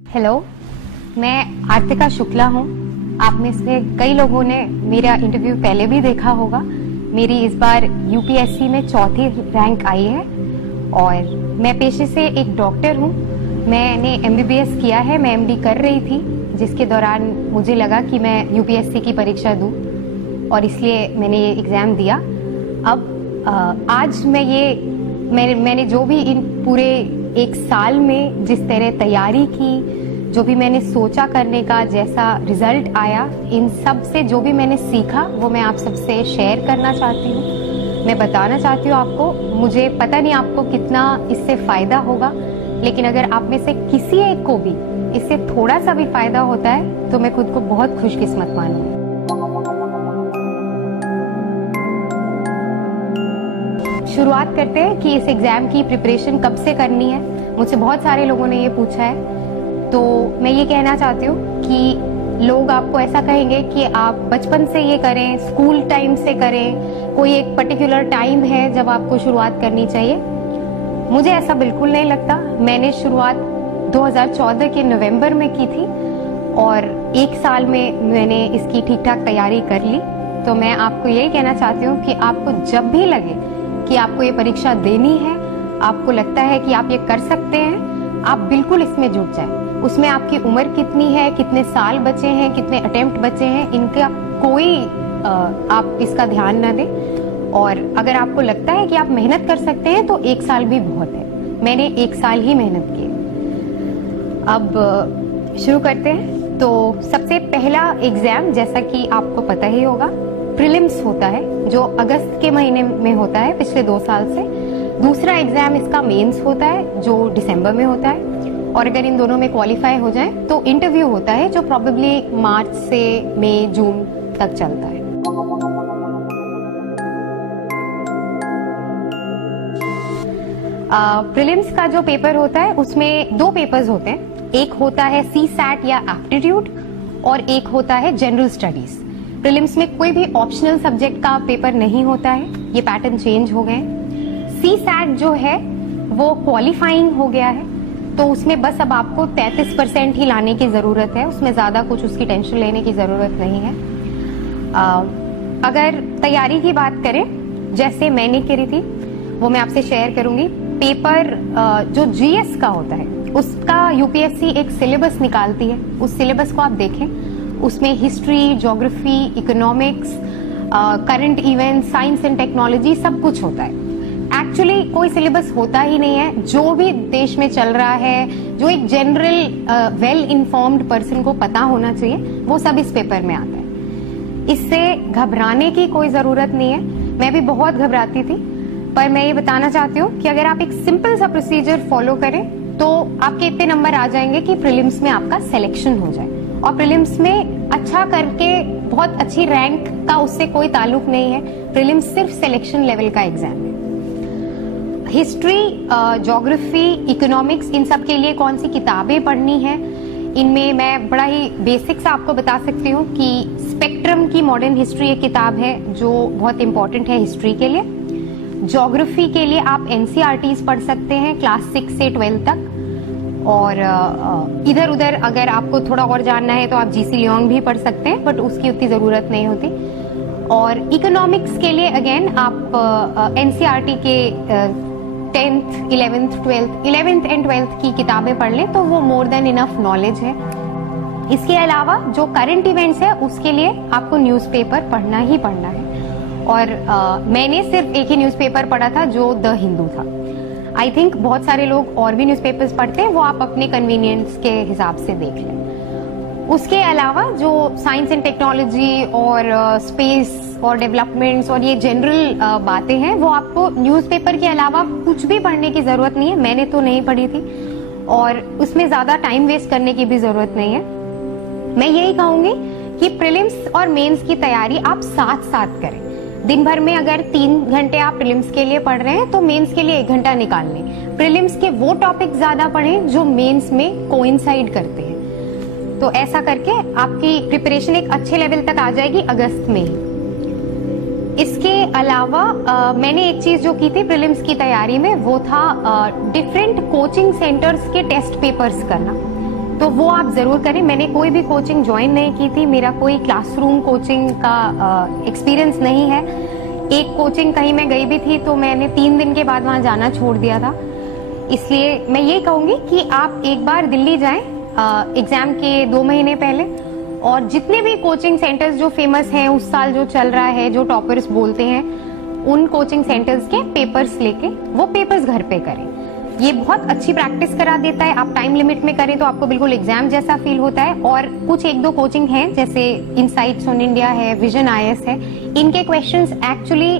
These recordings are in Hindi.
हेलो, मैं आर्तिका शुक्ला हूँ। आप में से कई लोगों ने मेरा इंटरव्यू पहले भी देखा होगा। मेरी इस बार यूपीएससी में 4थी रैंक आई है और मैं पेशे से एक डॉक्टर हूँ। मैंने एमबीबीएस किया है, मैं एमडी कर रही थी, जिसके दौरान मुझे लगा कि मैं यूपीएससी की परीक्षा दूँ और इसलिए मैंने ये एग्ज़ाम दिया। अब आज मैंने जो भी इन पूरे एक साल में जिस तरह तैयारी की, जो भी मैंने सोचा करने का, जैसा रिजल्ट आया, इन सब से जो भी मैंने सीखा वो मैं आप सबसे शेयर करना चाहती हूँ। मैं बताना चाहती हूँ आपको, मुझे पता नहीं आपको कितना इससे फायदा होगा, लेकिन अगर आप में से किसी एक को भी इससे थोड़ा सा भी फायदा होता है तो मैं खुद को बहुत खुशकिस्मत मानूंगी। शुरुआत करते हैं कि इस एग्जाम की प्रिपरेशन कब से करनी है। मुझसे बहुत सारे लोगों ने ये पूछा है, तो मैं ये कहना चाहती हूँ कि लोग आपको ऐसा कहेंगे कि आप बचपन से ये करें, स्कूल टाइम से करें, कोई एक पर्टिकुलर टाइम है जब आपको शुरुआत करनी चाहिए। मुझे ऐसा बिल्कुल नहीं लगता। मैंने शुरुआत 2014 के नवंबर में की थी और एक साल में मैंने इसकी ठीक ठाक तैयारी कर ली। तो मैं आपको यही कहना चाहती हूँ कि आपको जब भी लगे कि आपको ये परीक्षा देनी है, आपको लगता है कि आप ये कर सकते हैं, आप बिल्कुल इसमें जुट जाएं। उसमें आपकी उम्र कितनी है, कितने साल बचे हैं, कितने अटेम्प्ट बचे हैं, इनका कोई आप इसका ध्यान ना दें। और अगर आपको लगता है कि आप मेहनत कर सकते हैं तो एक साल भी बहुत है। मैंने एक साल ही मेहनत की। अब शुरू करते हैं। तो सबसे पहला एग्जाम, जैसा कि आपको पता ही होगा, प्रीलिम्स होता है, जो अगस्त के महीने में होता है पिछले 2 साल से। दूसरा एग्जाम इसका मेंस होता है, जो दिसंबर में होता है, और अगर इन दोनों में क्वालिफाई हो जाए तो इंटरव्यू होता है, जो प्रोबेबली मार्च से मई जून तक चलता है। प्रीलिम्स का जो पेपर होता है उसमें 2 पेपर्स होते हैं। एक होता है CSAT या एप्टीट्यूड और एक होता है जनरल स्टडीज। प्रीलिम्स में कोई भी ऑप्शनल सब्जेक्ट का पेपर नहीं होता है, ये पैटर्न चेंज हो गए। CSAT जो है वो क्वालिफाइंग हो गया है, तो उसमें बस अब आपको 33% ही लाने की जरूरत है, उसमें ज्यादा कुछ उसकी टेंशन लेने की जरूरत नहीं है। अगर तैयारी की बात करें, जैसे मैंने करी थी वो मैं आपसे शेयर करूंगी। पेपर जो GS का होता है उसका यूपीएससी एक सिलेबस निकालती है। उस सिलेबस को आप देखें, उसमें history, geography, economics, current event, science and technology सब कुछ होता है। एक्चुअली कोई सिलेबस होता ही नहीं है। जो भी देश में चल रहा है, जो एक जनरल वेल इन्फॉर्म्ड पर्सन को पता होना चाहिए, वो सब इस पेपर में आता है। इससे घबराने की कोई जरूरत नहीं है। मैं भी बहुत घबराती थी, पर मैं ये बताना चाहती हूँ कि अगर आप एक सिंपल सा प्रोसीजर फॉलो करें तो आपके इतने नंबर आ जाएंगे कि प्रीलिम्स में आपका सिलेक्शन हो जाए। और प्रीलिम्स में अच्छा करके बहुत अच्छी रैंक का उससे कोई ताल्लुक नहीं है। प्रीलिम्स सिर्फ सिलेक्शन लेवल का एग्जाम है। हिस्ट्री, ज्योग्राफी, इकोनॉमिक्स, इन सब के लिए कौन सी किताबें पढ़नी है, इनमें मैं बड़ा ही बेसिक से आपको बता सकती हूँ कि स्पेक्ट्रम की मॉडर्न हिस्ट्री एक किताब है जो बहुत इंपॉर्टेंट है हिस्ट्री के लिए। ज्योग्राफी के लिए आप एनसीईआरटीज पढ़ सकते हैं क्लास 6 से 12 तक। और इधर उधर अगर आपको थोड़ा और जानना है तो आप जीसी लियोंग भी पढ़ सकते हैं, बट उसकी उतनी जरूरत नहीं होती। और इकोनॉमिक्स के लिए अगेन आप एनसीईआरटी के 10th, 11th, 12th and 12th की किताबें पढ़ लें तो वो मोर देन इनफ नॉलेज है। इसके अलावा जो करंट इवेंट्स है उसके लिए आपको न्यूज़पेपर पढ़ना ही पढ़ना है। और मैंने सिर्फ एक ही न्यूज़पेपर पढ़ा था जो द हिंदू था। आई थिंक बहुत सारे लोग और भी न्यूज़पेपर्स पढ़ते हैं, वो आप अपने कन्वीनियंस के हिसाब से देख लें। उसके अलावा जो साइंस एंड टेक्नोलॉजी और स्पेस और डेवलपमेंट्स और ये जनरल बातें हैं, वो आपको न्यूज़पेपर के अलावा कुछ भी पढ़ने की जरूरत नहीं है। मैंने तो नहीं पढ़ी थी और उसमें ज्यादा टाइम वेस्ट करने की भी जरूरत नहीं है। मैं यही कहूंगी कि प्रीलिम्स और मेंस की तैयारी आप साथ साथ करें। दिन भर में अगर 3 घंटे आप प्रीलिम्स के लिए पढ़ रहे हैं तो मेंस के लिए 1 घंटा निकाल लें। प्रीलिम्स के वो टॉपिक ज्यादा पढ़ें जो मेंस में कोइंसाइड करते हैं। तो ऐसा करके आपकी प्रिपरेशन एक अच्छे लेवल तक आ जाएगी अगस्त में ही। इसके अलावा मैंने एक चीज जो की थी प्रीलिम्स की तैयारी में, वो था डिफरेंट कोचिंग सेंटर्स के टेस्ट पेपर्स करना। तो वो आप जरूर करें। मैंने कोई भी कोचिंग ज्वाइन नहीं की थी, मेरा कोई क्लासरूम कोचिंग का एक्सपीरियंस नहीं है। एक कोचिंग कहीं मैं गई भी थी तो मैंने 3 दिन के बाद वहां जाना छोड़ दिया था। इसलिए मैं ये कहूंगी कि आप एक बार दिल्ली जाएं एग्जाम के 2 महीने पहले, और जितने भी कोचिंग सेंटर्स जो फेमस हैं उस साल जो चल रहा है, जो टॉपर्स बोलते हैं, उन कोचिंग सेंटर्स के पेपर्स लेके वो पेपर्स घर पे करें। ये बहुत अच्छी प्रैक्टिस करा देता है। आप टाइम लिमिट में करें तो आपको बिल्कुल एग्जाम जैसा फील होता है। और कुछ 1-2 कोचिंग हैं जैसे इनसाइट्स ऑन इंडिया है, विजन IAS है, इनके क्वेश्चंस एक्चुअली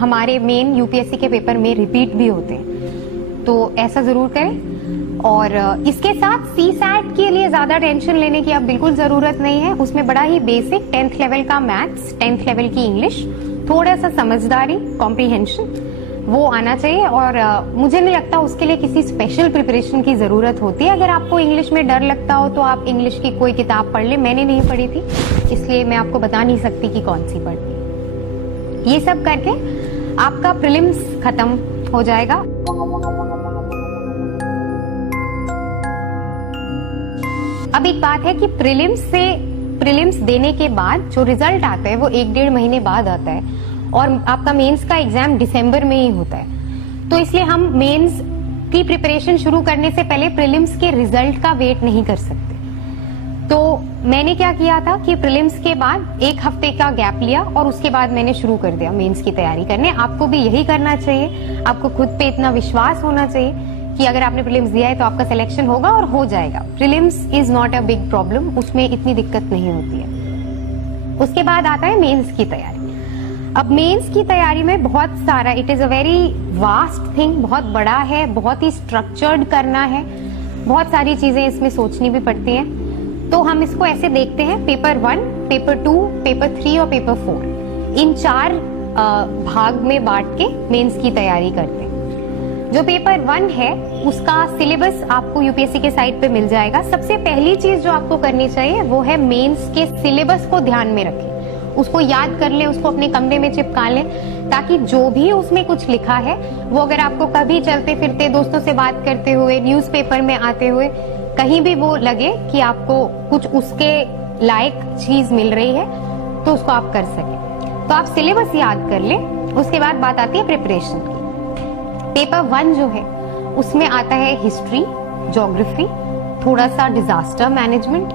हमारे मेन यूपीएससी के पेपर में रिपीट भी होते हैं, तो ऐसा जरूर करें। और इसके साथ CSAT के लिए ज्यादा टेंशन लेने की अब बिल्कुल जरूरत नहीं है। उसमें बड़ा ही बेसिक 10th लेवल का मैथ्स, 10th लेवल की इंग्लिश, थोड़ा सा समझदारी, कॉम्प्रिहेंशन, वो आना चाहिए। और मुझे नहीं लगता उसके लिए किसी स्पेशल प्रिपरेशन की जरूरत होती है। अगर आपको इंग्लिश में डर लगता हो तो आप इंग्लिश की कोई किताब पढ़ ले। मैंने नहीं पढ़ी थी, इसलिए मैं आपको बता नहीं सकती कि कौन सी पढ़नी। ये सब करके आपका प्रीलिम्स खत्म हो जाएगा। अब एक बात है कि प्रीलिम्स देने के बाद जो रिजल्ट आता है वो 1-1.5 महीने बाद आता है, और आपका मेंस का एग्जाम दिसंबर में ही होता है। तो इसलिए हम मेंस की प्रिपरेशन शुरू करने से पहले प्रीलिम्स के रिजल्ट का वेट नहीं कर सकते। तो मैंने क्या किया था कि प्रीलिम्स के बाद 1 हफ्ते का गैप लिया और उसके बाद मैंने शुरू कर दिया मेंस की तैयारी करने। आपको भी यही करना चाहिए। आपको खुद पे इतना विश्वास होना चाहिए कि अगर आपने प्रीलिम्स दिया है तो आपका सिलेक्शन होगा और हो जाएगा। Prelims is not a big problem, उसमें इतनी दिक्कत नहीं होती है। उसके बाद आता है मेंस की तैयारी। अब मेंस की तैयारी में बहुत सारा, it is a very vast thing, बहुत बड़ा है, बहुत ही स्ट्रक्चर्ड करना है, बहुत सारी चीजें इसमें सोचनी भी पड़ती हैं। तो हम इसको ऐसे देखते हैं, पेपर 1, पेपर 2, पेपर 3 और पेपर 4, इन 4 भाग में बांट के मेंस की तैयारी करते हैं। जो पेपर 1 है उसका सिलेबस आपको यूपीएससी के साइट पे मिल जाएगा। सबसे पहली चीज जो आपको करनी चाहिए वो है मेंस के सिलेबस को ध्यान में रखें, उसको याद कर लें, उसको अपने कमरे में चिपका लें, ताकि जो भी उसमें कुछ लिखा है वो अगर आपको कभी चलते फिरते, दोस्तों से बात करते हुए, न्यूज़पेपर में आते हुए कहीं भी वो लगे कि आपको कुछ उसके लायक चीज मिल रही है तो उसको आप कर सकें। तो आप सिलेबस याद कर लें। उसके बाद बात आती है प्रिपरेशन की। पेपर 1 जो है उसमें आता है हिस्ट्री, ज्योग्राफी, थोड़ा सा डिजास्टर मैनेजमेंट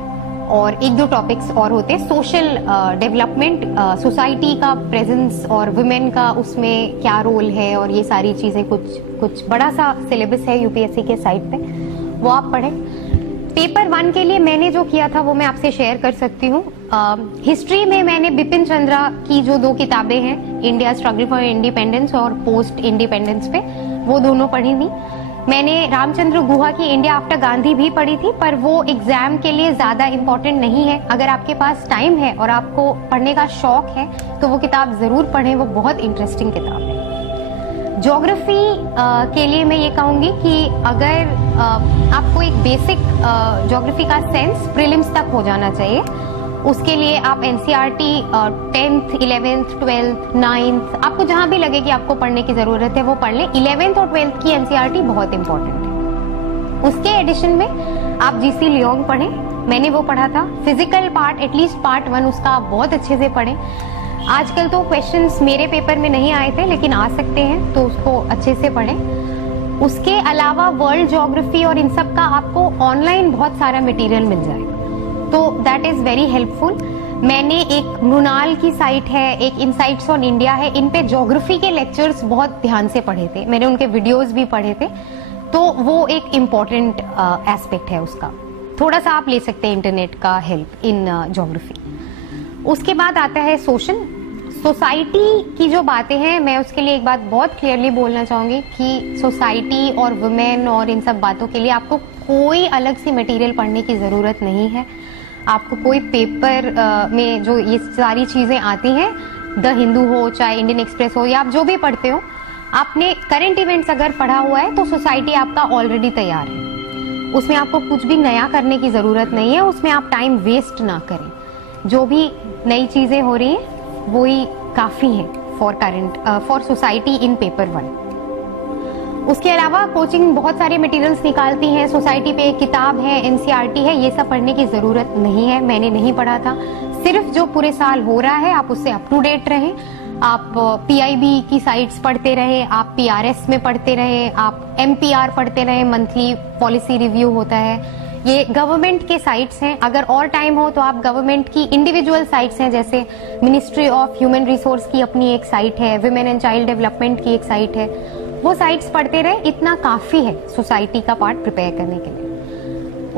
और 1-2 टॉपिक्स और होते हैं। सोशल डेवलपमेंट, सोसाइटी का प्रेजेंस और वुमेन का उसमें क्या रोल है, और ये सारी चीजें, कुछ बड़ा सा सिलेबस है यूपीएससी के साइट पे, वो आप पढ़ें। पेपर 1 के लिए मैंने जो किया था वो मैं आपसे शेयर कर सकती हूँ। हिस्ट्री में मैंने बिपिन चंद्रा की जो 2 किताबें हैं, इंडिया स्ट्रगल फॉर इंडिपेंडेंस और पोस्ट इंडिपेंडेंस पे, वो दोनों पढ़ी थी। मैंने रामचंद्र गुहा की इंडिया आफ्टर गांधी भी पढ़ी थी, पर वो एग्जाम के लिए ज्यादा इंपॉर्टेंट नहीं है। अगर आपके पास टाइम है और आपको पढ़ने का शौक है तो वो किताब जरूर पढ़ें, वो बहुत इंटरेस्टिंग किताब है। ज्योग्राफी के लिए मैं ये कहूंगी कि अगर आपको एक बेसिक ज्योग्राफी का सेंस प्रीलिम्स तक हो जाना चाहिए, उसके लिए आप NCERT 10th, 11th, 12th, 9th, आपको जहां भी लगे कि आपको पढ़ने की जरूरत है वो पढ़ लें। 11th और 12th की एनसीईआरटी बहुत इंपॉर्टेंट है। उसके एडिशन में आप जीसी लियोंग पढ़ें, मैंने वो पढ़ा था। फिजिकल पार्ट, एटलीस्ट पार्ट 1 उसका आप बहुत अच्छे से पढ़ें। आजकल तो क्वेश्चंस मेरे पेपर में नहीं आए थे लेकिन आ सकते हैं, तो उसको अच्छे से पढ़ें। उसके अलावा वर्ल्ड ज्योग्राफी और इन सब का आपको ऑनलाइन बहुत सारा मटेरियल मिल जाएगा, तो दैट इज वेरी हेल्पफुल। मैंने एक मृणाल की साइट है, एक इनसाइट्स ऑन इंडिया है, इन पे ज्योग्राफी के लेक्चर्स बहुत ध्यान से पढ़े थे, मैंने उनके वीडियोस भी पढ़े थे, तो वो एक इम्पॉर्टेंट एस्पेक्ट है उसका। थोड़ा सा आप ले सकते हैं इंटरनेट का हेल्प इन ज्योग्राफी। उसके बाद आता है सोसाइटी की जो बातें हैं, मैं उसके लिए एक बात बहुत क्लियरली बोलना चाहूंगी कि सोसाइटी और वुमेन और इन सब बातों के लिए आपको कोई अलग सी मटेरियल पढ़ने की जरूरत नहीं है। आपको कोई पेपर में जो ये सारी चीजें आती हैं, द हिंदू हो चाहे इंडियन एक्सप्रेस हो या आप जो भी पढ़ते हो, आपने करंट इवेंट्स अगर पढ़ा हुआ है तो सोसाइटी आपका ऑलरेडी तैयार है, उसमें आपको कुछ भी नया करने की जरूरत नहीं है, उसमें आप टाइम वेस्ट ना करें। जो भी नई चीजें हो रही हैं वही काफी है फॉर सोसाइटी इन पेपर 1। उसके अलावा कोचिंग बहुत सारे मटेरियल्स निकालती है, सोसाइटी पे एक किताब है, एनसीईआरटी है, ये सब पढ़ने की जरूरत नहीं है, मैंने नहीं पढ़ा था। सिर्फ जो पूरे साल हो रहा है आप उससे अप टू डेट रहें, आप पीआईबी की साइट्स पढ़ते रहे, आप पीआरएस में पढ़ते रहे, आप एमपीआर पढ़ते रहे, मंथली पॉलिसी रिव्यू होता है, ये गवर्नमेंट के साइट्स हैं। अगर और टाइम हो तो आप गवर्नमेंट की इंडिविजुअल साइट्स हैं, जैसे मिनिस्ट्री ऑफ ह्यूमन रिसोर्स की अपनी एक साइट है, विमेन एंड चाइल्ड डेवलपमेंट की एक साइट है, वो साइट्स पढ़ते रहे, इतना काफी है सोसाइटी का पार्ट प्रिपेयर करने के लिए।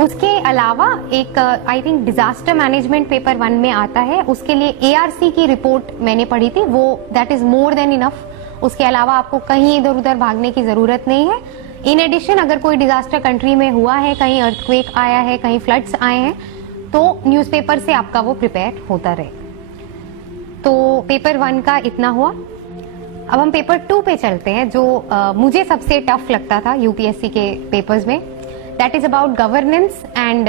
उसके अलावा एक I think disaster management paper 1 में आता है, उसके लिए एआरसी की रिपोर्ट मैंने पढ़ी थी, वो that is more than enough. उसके अलावा आपको कहीं इधर उधर भागने की जरूरत नहीं है। इन एडिशन अगर कोई डिजास्टर कंट्री में हुआ है, कहीं अर्थक्वेक आया है, कहीं फ्लड्स आए हैं, तो न्यूज़पेपर से आपका वो प्रिपेयर होता रहे। तो पेपर 1 का इतना हुआ। अब हम पेपर 2 पे चलते हैं, जो मुझे सबसे टफ लगता था यूपीएससी के पेपर्स में। That is about governance and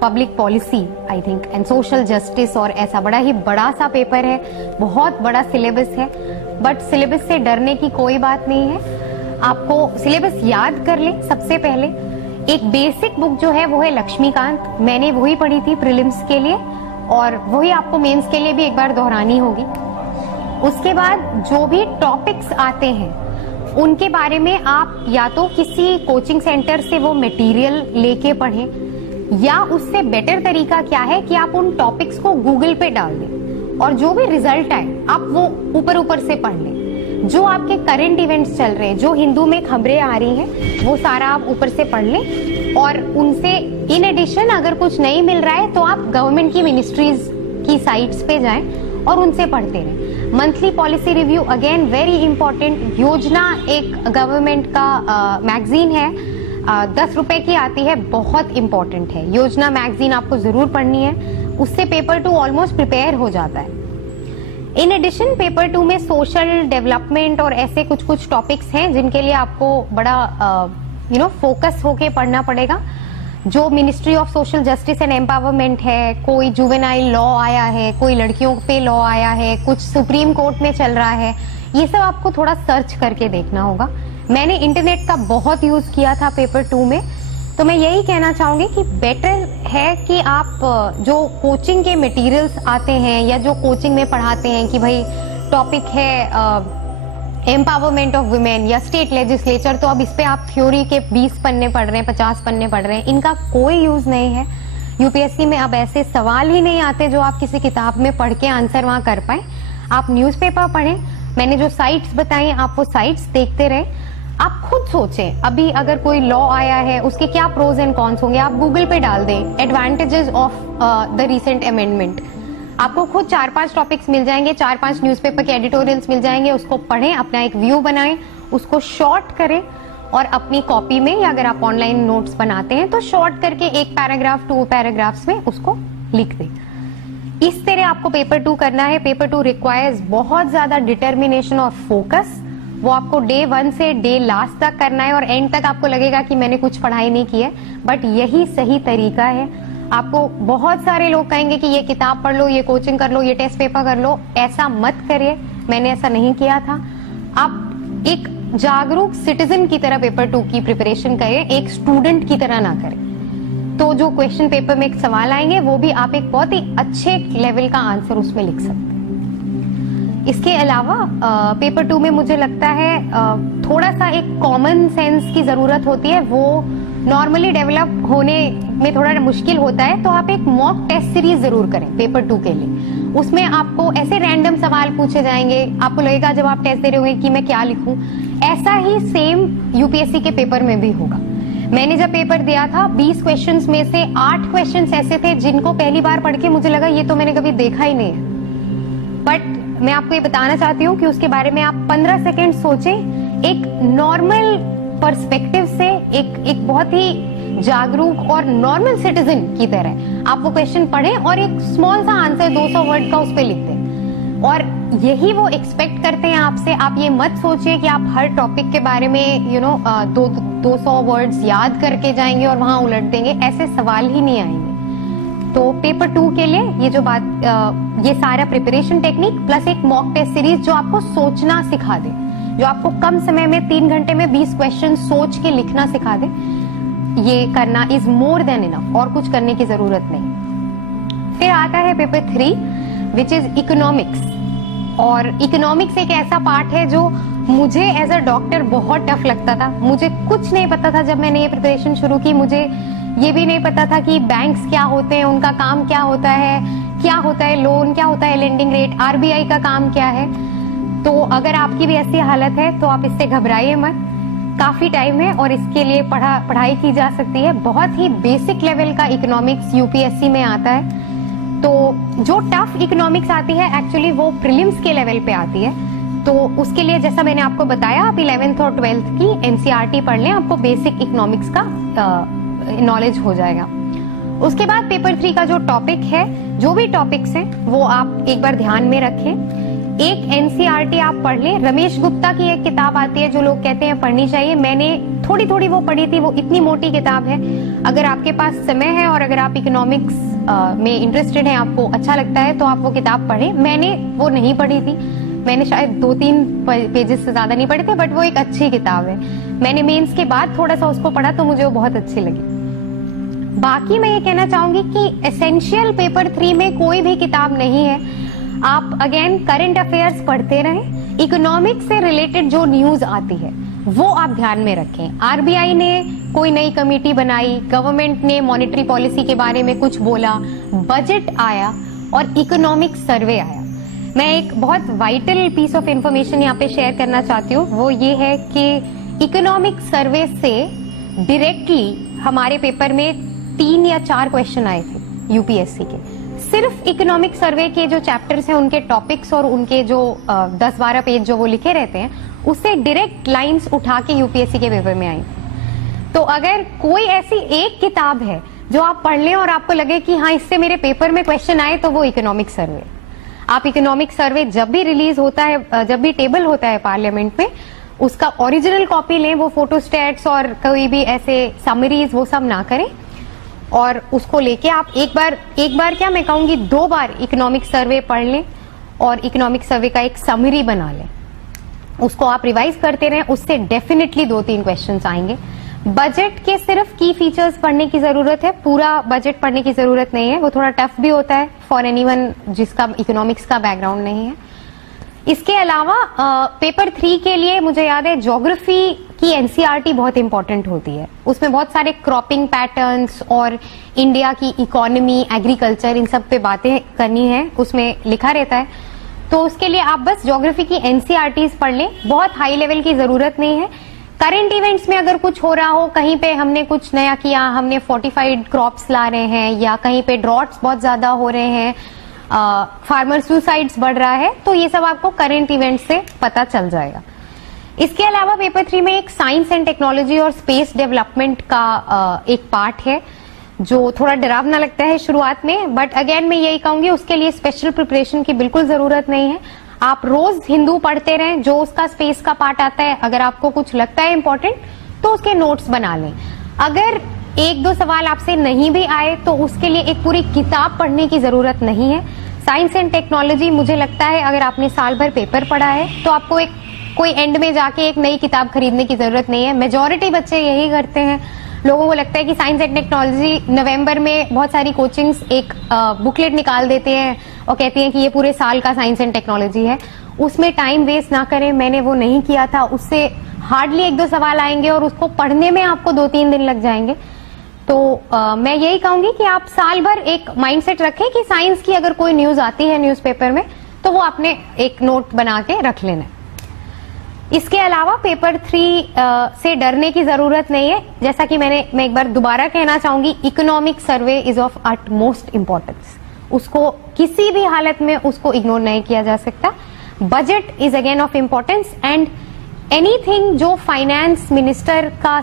public policy I think and social justice, और ऐसा बड़ा ही बड़ा सा पेपर है, बहुत बड़ा सिलेबस है, बट सिलेबस से डरने की कोई बात नहीं है। आपको सिलेबस याद कर ले। सबसे पहले एक बेसिक बुक जो है वो है लक्ष्मीकांत, मैंने वही पढ़ी थी प्रीलिम्स के लिए, और वही आपको मेंस के लिए भी एक बार दोहरानी होगी। उसके बाद जो भी टॉपिक्स आते हैं उनके बारे में आप या तो किसी कोचिंग सेंटर से वो मटेरियल लेके पढ़ें, या उससे बेटर तरीका क्या है कि आप उन टॉपिक्स को गूगल पे डाल दें और जो भी रिजल्ट आए आप वो ऊपर ऊपर से पढ़ लें। जो आपके करंट इवेंट्स चल रहे हैं, जो हिंदू में खबरें आ रही हैं, वो सारा आप ऊपर से पढ़ लें। और उनसे इन एडिशन अगर कुछ नहीं मिल रहा है तो आप गवर्नमेंट की मिनिस्ट्रीज की साइट्स पे जाएं और उनसे पढ़ते रहें। Monthly policy review again very important. योजना एक गवर्नमेंट का मैगजीन है, 10 रुपए की आती है, बहुत इंपॉर्टेंट है। योजना मैगजीन आपको जरूर पढ़नी है, उससे पेपर 2 ऑलमोस्ट प्रिपेयर हो जाता है। इन एडिशन पेपर 2 में सोशल डेवलपमेंट और ऐसे कुछ कुछ टॉपिक्स हैं जिनके लिए आपको बड़ा फोकस होके पढ़ना पड़ेगा। जो ministry of social justice and empowerment है, कोई जुवेनाइल लॉ आया है, कोई लड़कियों पे लॉ आया है, कुछ सुप्रीम कोर्ट में चल रहा है, ये सब आपको थोड़ा सर्च करके देखना होगा। मैंने इंटरनेट का बहुत यूज किया था पेपर 2 में, तो मैं यही कहना चाहूंगी कि बेटर है कि आप जो कोचिंग के मटेरियल्स आते हैं या जो कोचिंग में पढ़ाते हैं कि भाई टॉपिक है एम्पावरमेंट ऑफ वुमेन या स्टेट लेजिस्लेचर, तो अब इस पे आप थ्योरी के 20 पन्ने पढ़ रहे हैं, 50 पन्ने पढ़ रहे हैं, इनका कोई यूज नहीं है। यूपीएससी में अब ऐसे सवाल ही नहीं आते जो आप किसी किताब में पढ़ के आंसर वहां कर पाए। आप न्यूज़पेपर पढ़ें, मैंने जो साइट्स बताई आप वो साइट्स देखते रहे। आप खुद सोचें, अभी अगर कोई लॉ आया है उसके क्या प्रोज एंड कॉन्स होंगे, आप गूगल पे डाल दें advantages of the recent amendment, आपको खुद 4-5 टॉपिक्स मिल जाएंगे, 4-5 न्यूज़पेपर के एडिटोरियल्स मिल जाएंगे। उसको पढ़ें, अपना एक व्यू बनाएं, उसको शॉर्ट करें और अपनी कॉपी में, या अगर आप ऑनलाइन नोट्स बनाते हैं तो शॉर्ट करके 1 पैराग्राफ 2 पैराग्राफ्स में उसको लिख दें। इस तरह आपको पेपर 2 करना है। पेपर 2 रिक्वायर्स बहुत ज्यादा डिटर्मिनेशन और फोकस। वो आपको डे 1 से डे लास्ट तक करना है और एंड तक आपको लगेगा कि मैंने कुछ पढ़ाई नहीं की है, बट यही सही तरीका है। आपको बहुत सारे लोग कहेंगे कि ये किताब पढ़ लो, ये कोचिंग कर लो, ये टेस्ट पेपर कर लो, ऐसा मत करिए। मैंने ऐसा नहीं किया था। आप एक जागरूक सिटीजन की तरह पेपर 2 की प्रिपरेशन करें, एक स्टूडेंट की तरह ना करें। तो जो क्वेश्चन पेपर में एक सवाल आएंगे वो भी आप एक बहुत ही अच्छे लेवल का आंसर उसमें लिख सकते हैं। इसके अलावा पेपर 2 में मुझे लगता है थोड़ा सा एक कॉमन सेंस की जरूरत होती है, वो नॉर्मली डेवलप होने में थोड़ा मुश्किल होता है। तो आप एक मॉक टेस्ट सीरीज जरूर करें पेपर 2 के लिए। उसमें आपको ऐसे रैंडम सवाल पूछे जाएंगे, आपको लगेगा जब आप टेस्ट दे रहे होंगे कि मैं क्या लिखूं। ऐसा ही सेम यूपीएससी के पेपर में भी होगा। मैंने जब पेपर दिया था 20 क्वेश्चंस में से 8 क्वेश्चंस ऐसे थे जिनको पहली बार पढ़ के मुझे लगा ये तो मैंने कभी देखा ही नहीं है। बट मैं आपको ये बताना चाहती हूँ कि उसके बारे में आप 15 सेकेंड सोचें, एक नॉर्मल पर्सपेक्टिव से, एक बहुत ही जागरूक और नॉर्मल सिटीजन की तरह आप वो क्वेश्चन पढ़ें और एक स्मॉल सा आंसर 200 वर्ड का उस पर लिख दें। और यही वो एक्सपेक्ट करते हैं आपसे। आप ये मत सोचिए कि आप हर टॉपिक के बारे में 200 वर्ड्स याद करके जाएंगे और वहां उलट देंगे, ऐसे सवाल ही नहीं आएंगे। तो पेपर 2 के लिए ये जो बात, ये सारा प्रिपरेशन टेक्निक प्लस एक मॉक टेस्ट सीरीज जो आपको सोचना सिखा दे जो आपको कम समय में 3 घंटे में 20 क्वेश्चन सोच के लिखना सिखा दे, ये करना इज मोर देन इनफ, और कुछ करने की जरूरत नहीं। फिर आता है पेपर 3 विच इज इकोनॉमिक्स। और इकोनॉमिक्स एक ऐसा पार्ट है जो मुझे एज अ डॉक्टर बहुत टफ लगता था। मुझे कुछ नहीं पता था जब मैंने ये प्रिपरेशन शुरू की। मुझे ये भी नहीं पता था कि बैंक्स क्या होते हैं, उनका काम क्या होता है लोन, क्या होता है लेंडिंग रेट, आरबीआई का काम क्या है। तो अगर आपकी भी ऐसी हालत है तो आप इससे घबराइए मत, काफी टाइम है और इसके लिए पढ़ाई की जा सकती है। बहुत ही बेसिक लेवल का इकोनॉमिक्स यूपीएससी में आता है। तो जो टफ इकोनॉमिक्स आती है एक्चुअली वो प्रीलिम्स के लेवल पे आती है। तो उसके लिए जैसा मैंने आपको बताया, आप 11th और 12th की एनसीईआरटी पढ़ लें, आपको बेसिक इकोनॉमिक्स का नॉलेज हो जाएगा। उसके बाद पेपर 3 का जो टॉपिक है, जो भी टॉपिक्स हैं वो आप एक बार ध्यान में रखें। एक एनसीईआरटी आप पढ़ लें। रमेश गुप्ता की एक किताब आती है जो लोग कहते हैं पढ़नी चाहिए, मैंने थोड़ी थोड़ी वो पढ़ी थी, वो इतनी मोटी किताब है। अगर आपके पास समय है और अगर आप इकोनॉमिक्स में इंटरेस्टेड हैं, आपको अच्छा लगता है तो आप वो किताब पढ़ें। मैंने वो नहीं पढ़ी थी, मैंने शायद 2-3 पेजेस से ज्यादा नहीं पढ़े थे, बट वो एक अच्छी किताब है। मैंने मेंस के बाद थोड़ा सा उसको पढ़ा तो मुझे वो बहुत अच्छी लगी। बाकी मैं ये कहना चाहूंगी कि एसेंशियल पेपर 3 में कोई भी किताब नहीं है। आप अगेन करंट अफेयर्स पढ़ते रहें। इकोनॉमिक्स से रिलेटेड जो न्यूज आती है वो आप ध्यान में रखें। आरबीआई ने कोई नई कमेटी बनाई, गवर्नमेंट ने मॉनेटरी पॉलिसी के बारे में कुछ बोला, बजट आया और इकोनॉमिक सर्वे आया। मैं एक बहुत वाइटल पीस ऑफ इंफॉर्मेशन यहाँ पे शेयर करना चाहती हूँ, वो ये है कि इकोनॉमिक सर्वे से डायरेक्टली हमारे पेपर में 3 या 4 क्वेश्चन आए थे यूपीएससी के। सिर्फ इकोनॉमिक सर्वे के जो चैप्टर्स हैं, उनके टॉपिक्स और उनके जो 10-12 पेज जो वो लिखे रहते हैं, उससे डायरेक्ट लाइंस उठा के यूपीएससी के पेपर में आई। तो अगर कोई ऐसी एक किताब है जो आप पढ़ लें और आपको लगे कि हाँ इससे मेरे पेपर में क्वेश्चन आए, तो वो इकोनॉमिक सर्वे। आप इकोनॉमिक सर्वे जब भी रिलीज होता है, जब भी टेबल होता है पार्लियामेंट में, उसका ओरिजिनल कॉपी लें। वो फोटोस्टेट्स और कोई भी ऐसे समरीज वो सब ना करें, और उसको लेके आप एक बार क्या मैं कहूंगी 2 बार इकोनॉमिक सर्वे पढ़ लें और इकोनॉमिक सर्वे का एक समरी बना लें। उसको आप रिवाइज करते रहें, उससे डेफिनेटली 2-3 क्वेश्चंस आएंगे। बजट के सिर्फ की फीचर्स पढ़ने की जरूरत है, पूरा बजट पढ़ने की जरूरत नहीं है। वो थोड़ा टफ भी होता है फॉर एनीवन जिसका इकोनॉमिक्स का बैकग्राउंड नहीं है। इसके अलावा पेपर 3 के लिए मुझे याद है ज्योग्राफी की एनसीईआरटी बहुत इंपॉर्टेंट होती है। उसमें बहुत सारे क्रॉपिंग पैटर्न्स और इंडिया की इकोनॉमी, एग्रीकल्चर, इन सब पे बातें करनी है, उसमें लिखा रहता है। तो उसके लिए आप बस ज्योग्राफी की एनसीईआरटीज पढ़ लें, बहुत हाई लेवल की जरूरत नहीं है। करंट इवेंट्स में अगर कुछ हो रहा हो, कहीं पे हमने कुछ नया किया, हमने फोर्टिफाइड क्रॉप्स ला रहे हैं, या कहीं पे ड्रॉट्स बहुत ज्यादा हो रहे हैं, फार्मर सुसाइड्स बढ़ रहा है, तो ये सब आपको करंट इवेंट से पता चल जाएगा। इसके अलावा पेपर 3 में एक साइंस एंड टेक्नोलॉजी और स्पेस डेवलपमेंट का एक पार्ट है जो थोड़ा डरावना लगता है शुरुआत में, बट अगेन मैं यही कहूंगी उसके लिए स्पेशल प्रिपरेशन की बिल्कुल जरूरत नहीं है। आप रोज हिंदू पढ़ते रहें, जो उसका स्पेस का पार्ट आता है, अगर आपको कुछ लगता है इंपॉर्टेंट तो उसके नोट्स बना लें। अगर 1-2 सवाल आपसे नहीं भी आए तो उसके लिए एक पूरी किताब पढ़ने की जरूरत नहीं है। साइंस एंड टेक्नोलॉजी मुझे लगता है अगर आपने साल भर पेपर पढ़ा है तो आपको कोई एंड में जाके एक नई किताब खरीदने की जरूरत नहीं है। मेजॉरिटी बच्चे यही करते हैं। लोगों को लगता है कि साइंस एंड टेक्नोलॉजी, नवंबर में बहुत सारी कोचिंग्स एक बुकलेट निकाल देते हैं और कहती हैं कि ये पूरे साल का साइंस एंड टेक्नोलॉजी है। उसमें टाइम वेस्ट ना करें, मैंने वो नहीं किया था। उससे हार्डली 1-2 सवाल आएंगे और उसको पढ़ने में आपको 2-3 दिन लग जाएंगे। तो मैं यही कहूंगी कि आप साल भर एक माइंडसेट रखें कि साइंस की अगर कोई न्यूज आती है न्यूज़पेपर में तो वो आपने एक नोट बना के रख लेना है। इसके अलावा पेपर 3 से डरने की जरूरत नहीं है। जैसा कि मैं एक बार दोबारा कहना चाहूंगी, economic survey is of utmost importance. उसको किसी भी हालत में उसको इग्नोर नहीं किया जा सकता। Budget is again of importance, and anything जो फाइनेंस मिनिस्टर का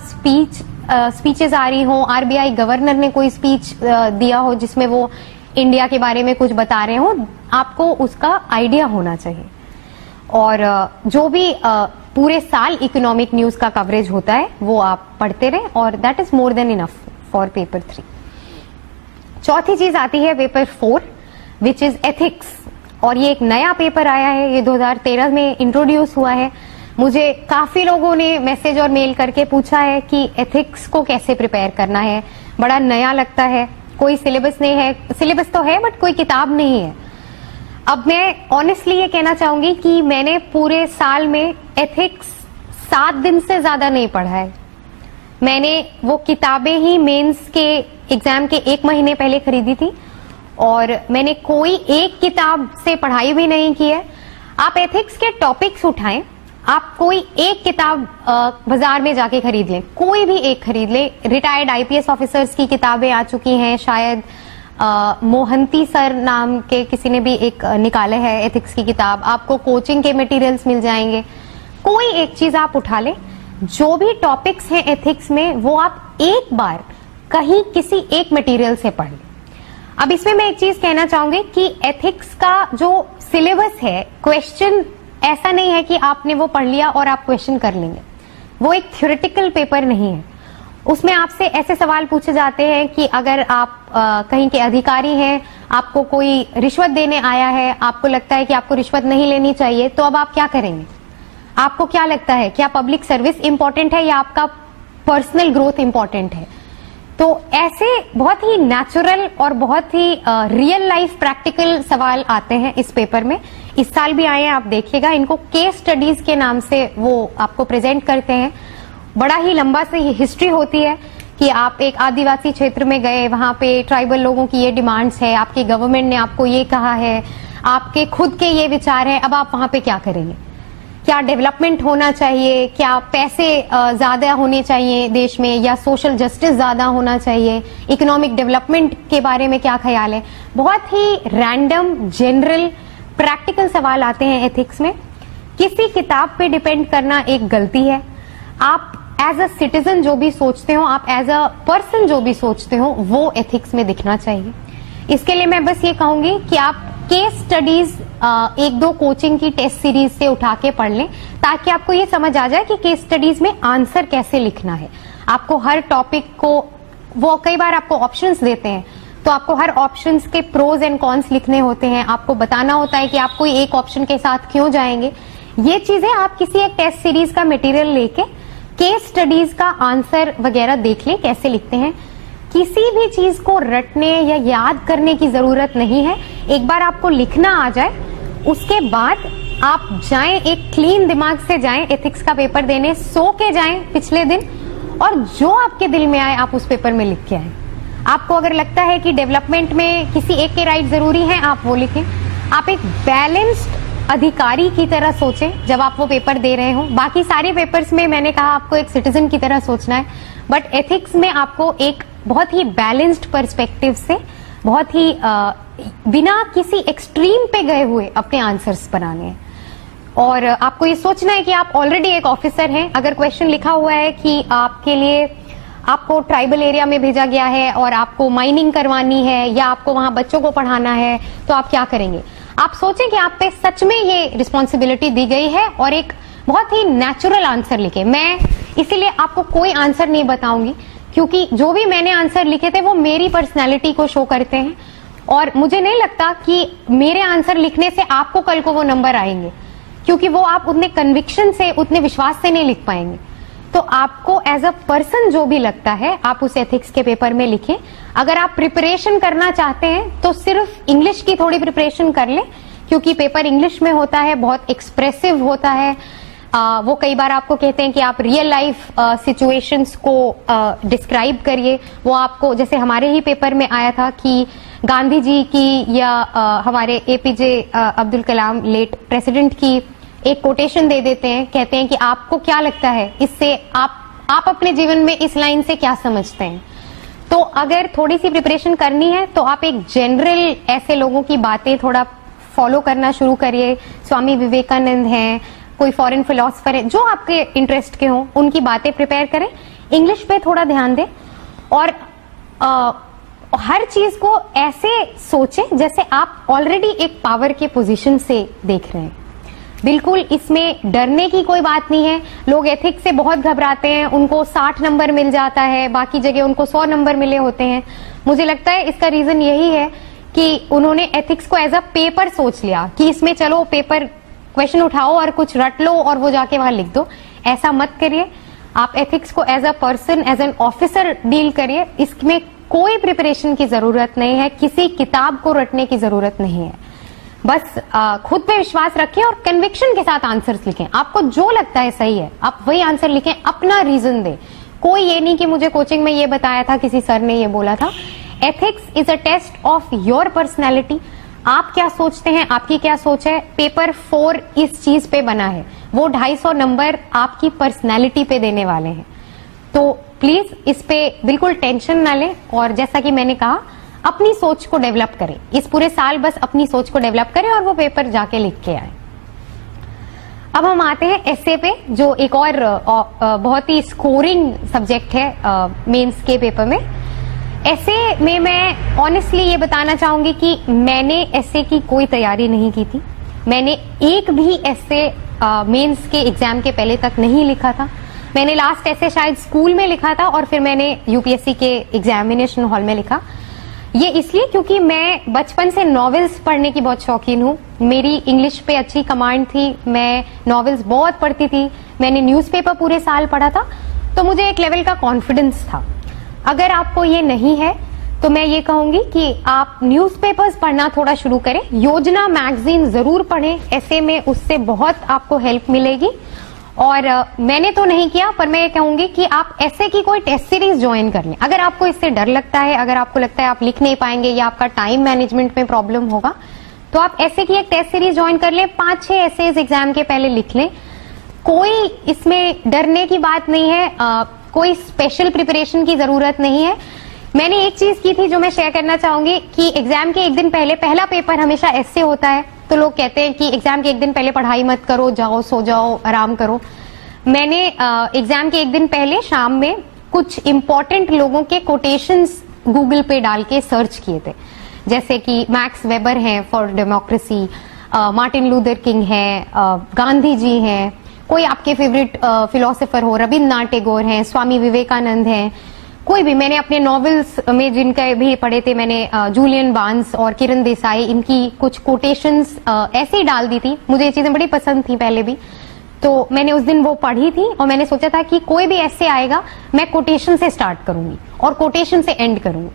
स्पीचेस आ रही हो, आरबीआई गवर्नर ने कोई स्पीच दिया हो जिसमें वो इंडिया के बारे में कुछ बता रहे हो, आपको उसका आइडिया होना चाहिए। और जो भी पूरे साल इकोनॉमिक न्यूज का कवरेज होता है वो आप पढ़ते रहें, और that is more than enough for paper 3। चौथी चीज आती है पेपर 4 विच इज एथिक्स, और ये एक नया पेपर आया है, ये 2013 में इंट्रोड्यूस हुआ है। मुझे काफी लोगों ने मैसेज और मेल करके पूछा है कि एथिक्स को कैसे प्रिपेयर करना है, बड़ा नया लगता है, कोई सिलेबस नहीं है, सिलेबस तो है बट कोई किताब नहीं है। अब मैं ऑनेस्टली ये कहना चाहूंगी कि मैंने पूरे साल में एथिक्स 7 दिन से ज्यादा नहीं पढ़ा है। मैंने वो किताबें ही मेंस के एग्जाम के 1 महीने पहले खरीदी थी और मैंने कोई एक किताब से पढ़ाई भी नहीं की है। आप एथिक्स के टॉपिक्स उठाएं, आप कोई एक किताब बाजार में जाके खरीद लें, कोई भी एक खरीद लें। रिटायर्ड आईपीएस ऑफिसर्स की किताबें आ चुकी हैं, शायद मोहंती सर नाम के किसी ने भी एक निकाले है एथिक्स की किताब। आपको कोचिंग के मटेरियल्स मिल जाएंगे। कोई एक चीज आप उठा लें, जो भी टॉपिक्स हैं एथिक्स में वो आप एक बार कहीं किसी एक मटेरियल से पढ़ लें। अब इसमें मैं एक चीज कहना चाहूंगी कि एथिक्स का जो सिलेबस है, क्वेश्चन ऐसा नहीं है कि आपने वो पढ़ लिया और आप क्वेश्चन कर लेंगे। वो एक थ्योरेटिकल पेपर नहीं है। उसमें आपसे ऐसे सवाल पूछे जाते हैं कि अगर आप कहीं के अधिकारी हैं, आपको कोई रिश्वत देने आया है, आपको लगता है कि आपको रिश्वत नहीं लेनी चाहिए, तो अब आप क्या करेंगे? आपको क्या लगता है, क्या पब्लिक सर्विस इंपॉर्टेंट है या आपका पर्सनल ग्रोथ इंपॉर्टेंट है? तो ऐसे बहुत ही नेचुरल और बहुत ही रियल लाइफ प्रैक्टिकल सवाल आते हैं इस पेपर में। इस साल भी आए हैं, आप देखिएगा। इनको केस स्टडीज के नाम से वो आपको प्रेजेंट करते हैं। बड़ा ही लंबा से हिस्ट्री होती है कि आप एक आदिवासी क्षेत्र में गए, वहां पे ट्राइबल लोगों की ये डिमांड्स है, आपकी गवर्नमेंट ने आपको ये कहा है, आपके खुद के ये विचार है, अब आप वहां पे क्या करेंगे? क्या डेवलपमेंट होना चाहिए, क्या पैसे ज्यादा होने चाहिए देश में, या सोशल जस्टिस ज्यादा होना चाहिए, इकोनॉमिक डेवलपमेंट के बारे में क्या ख्याल है? बहुत ही रैंडम, जनरल, प्रैक्टिकल सवाल आते हैं एथिक्स में। किसी किताब पे डिपेंड करना एक गलती है। आप एज अ सिटीजन जो भी सोचते हो, आप एज अ पर्सन जो भी सोचते हो, वो एथिक्स में दिखना चाहिए। इसके लिए मैं बस ये कहूंगी कि आप केस स्टडीज 1-2 कोचिंग की टेस्ट सीरीज से उठा के पढ़ लें, ताकि आपको ये समझ आ जाए कि केस स्टडीज में आंसर कैसे लिखना है। आपको हर टॉपिक को, वो कई बार आपको ऑप्शंस देते हैं, तो आपको हर ऑप्शंस के प्रोज एंड कॉन्स लिखने होते हैं। आपको बताना होता है कि आप कोई एक ऑप्शन के साथ क्यों जाएंगे। ये चीजें आप किसी एक टेस्ट सीरीज का मटेरियल लेके केस स्टडीज का आंसर वगैरह देख लें कैसे लिखते हैं। किसी भी चीज को रटने या याद करने की जरूरत नहीं है। एक बार आपको लिखना आ जाए, उसके बाद आप जाएं, एक क्लीन दिमाग से जाएं एथिक्स का पेपर देने, सो के जाएं पिछले दिन, और जो आपके दिल में आए आप उस पेपर में लिख के आए। आपको अगर लगता है कि डेवलपमेंट में किसी एक के राइट जरूरी है, आप वो लिखें। आप एक बैलेंस्ड अधिकारी की तरह सोचें जब आप वो पेपर दे रहे हो। बाकी सारे पेपर्स में मैंने कहा आपको एक सिटीजन की तरह सोचना है, बट एथिक्स में आपको एक बहुत ही बैलेंस्ड पर्सपेक्टिव से, बहुत ही बिना किसी एक्सट्रीम पे गए हुए अपने आंसर्स बनाने हैं। और आपको ये सोचना है कि आप ऑलरेडी एक ऑफिसर हैं। अगर क्वेश्चन लिखा हुआ है कि आपके लिए, आपको ट्राइबल एरिया में भेजा गया है और आपको माइनिंग करवानी है या आपको वहां बच्चों को पढ़ाना है, तो आप क्या करेंगे? आप सोचें कि आप पे सच में ये रिस्पॉन्सिबिलिटी दी गई है और एक बहुत ही नेचुरल आंसर लिखे। मैं इसीलिए आपको कोई आंसर नहीं बताऊंगी, क्योंकि जो भी मैंने आंसर लिखे थे वो मेरी पर्सनैलिटी को शो करते हैं, और मुझे नहीं लगता कि मेरे आंसर लिखने से आपको कल को वो नंबर आएंगे, क्योंकि वो आप उतने कन्विक्शन से, उतने विश्वास से नहीं लिख पाएंगे। तो आपको एज अ पर्सन जो भी लगता है आप उस एथिक्स के पेपर में लिखें। अगर आप प्रिपरेशन करना चाहते हैं तो सिर्फ इंग्लिश की थोड़ी प्रिपरेशन कर लें, क्योंकि पेपर इंग्लिश में होता है, बहुत एक्सप्रेसिव होता है। वो कई बार आपको कहते हैं कि आप रियल लाइफ सिचुएशंस को डिस्क्राइब करिए। वो आपको, जैसे हमारे ही पेपर में आया था कि गांधी जी की या हमारे APJ Abdul Kalam late president की एक कोटेशन दे देते हैं, कहते हैं कि आपको क्या लगता है इससे, आप अपने जीवन में इस लाइन से क्या समझते हैं। तो अगर थोड़ी सी प्रिपरेशन करनी है तो आप एक जनरल ऐसे लोगों की बातें थोड़ा फॉलो करना शुरू करिए। स्वामी विवेकानंद हैं, कोई फॉरेन फिलोसफर है, जो आपके इंटरेस्ट के हों, उनकी बातें प्रिपेयर करें। इंग्लिश पे थोड़ा ध्यान दें और हर चीज को ऐसे सोचें जैसे आप ऑलरेडी एक पावर के पोजीशन से देख रहे हैं। बिल्कुल इसमें डरने की कोई बात नहीं है। लोग एथिक्स से बहुत घबराते हैं, उनको 60 नंबर मिल जाता है, बाकी जगह उनको 100 नंबर मिले होते हैं। मुझे लगता है इसका रीजन यही है कि उन्होंने एथिक्स को एज अ पेपर सोच लिया कि इसमें चलो पेपर क्वेश्चन उठाओ और कुछ रट लो और वो जाके वहां लिख दो। ऐसा मत करिए। आप एथिक्स को as a person, as an officer deal करिए। इसमें कोई प्रिपरेशन की जरूरत नहीं है, किसी किताब को रटने की जरूरत नहीं है। बस खुद पे विश्वास रखें और कन्विक्शन के साथ आंसर्स लिखें। आपको जो लगता है सही है आप वही आंसर लिखें, अपना रीजन दें। कोई ये नहीं कि मुझे कोचिंग में ये बताया था, किसी सर ने ये बोला था। Ethics is a test of your personality. आप क्या सोचते हैं, आपकी क्या सोच है। पेपर 4 इस चीज पे बना है, वो 250 नंबर आपकी पर्सनैलिटी पे देने वाले हैं। तो प्लीज इस पे बिल्कुल टेंशन ना लें और जैसा कि मैंने कहा अपनी सोच को डेवलप करें। इस पूरे साल बस अपनी सोच को डेवलप करें और वो पेपर जाके लिख के आए। अब हम आते हैं एसए पे, जो एक और बहुत ही स्कोरिंग सब्जेक्ट है मेंस के पेपर में। एसए में मैं ऑनेस्टली ये बताना चाहूंगी कि मैंने एसए की कोई तैयारी नहीं की थी। मैंने एक भी एसए मेंस के एग्जाम के पहले तक नहीं लिखा था। मैंने लास्ट एसए शायद स्कूल में लिखा था और फिर मैंने यूपीएससी के एग्जामिनेशन हॉल में लिखा। ये इसलिए क्योंकि मैं बचपन से नॉवेल्स पढ़ने की बहुत शौकीन हूँ। मेरी इंग्लिश पे अच्छी कमांड थी, मैं नॉवेल्स बहुत पढ़ती थी, मैंने न्यूज़पेपर पूरे साल पढ़ा था, तो मुझे एक लेवल का कॉन्फिडेंस था। अगर आपको ये नहीं है तो मैं ये कहूंगी कि आप न्यूज़पेपर्स पढ़ना थोड़ा शुरू करें। योजना मैगजीन जरूर पढ़ें, ऐसे में उससे बहुत आपको हेल्प मिलेगी। और मैंने तो नहीं किया, पर मैं ये कहूंगी कि आप ऐसे की कोई टेस्ट सीरीज ज्वाइन कर लें। अगर आपको इससे डर लगता है, अगर आपको लगता है आप लिख नहीं पाएंगे या आपका टाइम मैनेजमेंट में प्रॉब्लम होगा, तो आप ऐसे की एक टेस्ट सीरीज ज्वाइन कर लें। 5-6 एसेज एग्जाम के पहले लिख लें। कोई इसमें डरने की बात नहीं है, कोई स्पेशल प्रिपरेशन की जरूरत नहीं है। मैंने एक चीज की थी जो मैं शेयर करना चाहूंगी कि एग्जाम के एक दिन पहले, पहला पेपर हमेशा एसे होता है, तो लोग कहते हैं कि एग्जाम के एक दिन पहले पढ़ाई मत करो, जाओ सो जाओ, आराम करो। मैंने एग्जाम के एक दिन पहले शाम में कुछ इंपॉर्टेंट लोगों के कोटेशंस गूगल पे डाल के सर्च किए थे, जैसे कि मैक्स वेबर हैं for democracy, Martin Luther king हैं, गांधी जी हैं, कोई आपके फेवरेट फिलोसोफर हो, रविन्द्रनाथ टैगोर हैं, स्वामी विवेकानंद हैं, कोई भी। मैंने अपने नॉवेल्स में जिनके भी पढ़े थे, मैंने जूलियन बार्न्स और किरण देसाई, इनकी कुछ कोटेशंस ऐसे ही डाल दी थी। मुझे ये चीजें बड़ी पसंद थी पहले भी, तो मैंने उस दिन वो पढ़ी थी और मैंने सोचा था कि कोई भी ऐसे आएगा मैं कोटेशन से स्टार्ट करूंगी और कोटेशन से एंड करूंगी।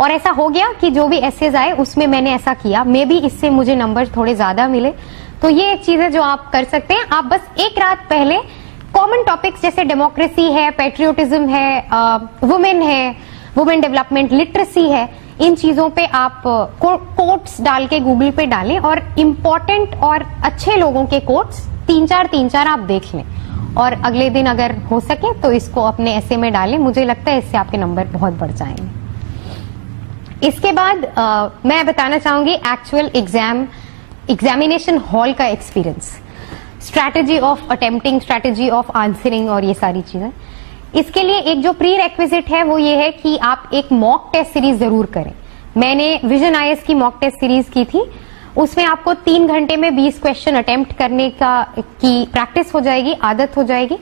और ऐसा हो गया कि जो भी एसेज आए उसमें मैंने ऐसा किया। मे बी इससे मुझे नंबर थोड़े ज्यादा मिले। तो ये एक चीज है जो आप कर सकते हैं। आप बस एक रात पहले कॉमन टॉपिक्स जैसे डेमोक्रेसी है, पेट्रियोटिज्म है, वुमेन है, वुमेन डेवलपमेंट, लिटरेसी है, इन चीजों पे आप कोट्स डाल के गूगल पे डालें और इम्पोर्टेंट और अच्छे लोगों के कोट्स 3-4 आप देख लें और अगले दिन अगर हो सके तो इसको अपने ऐसे में डालें। मुझे लगता है इससे आपके नंबर बहुत बढ़ जाएंगे। इसके बाद मैं बताना चाहूंगी एक्चुअल एग्जामिनेशन हॉल का experience, strategy of attempting, strategy of answering और ये सारी चीजें। इसके लिए एक जो प्री रेक्विजिट है वो ये है कि आप एक मॉक टेस्ट सीरीज जरूर करें। मैंने विजन आईएएस की मॉक टेस्ट सीरीज की थी, उसमें आपको 3 घंटे में 20 क्वेश्चन अटेम्प्ट करने की प्रैक्टिस हो जाएगी, आदत हो जाएगी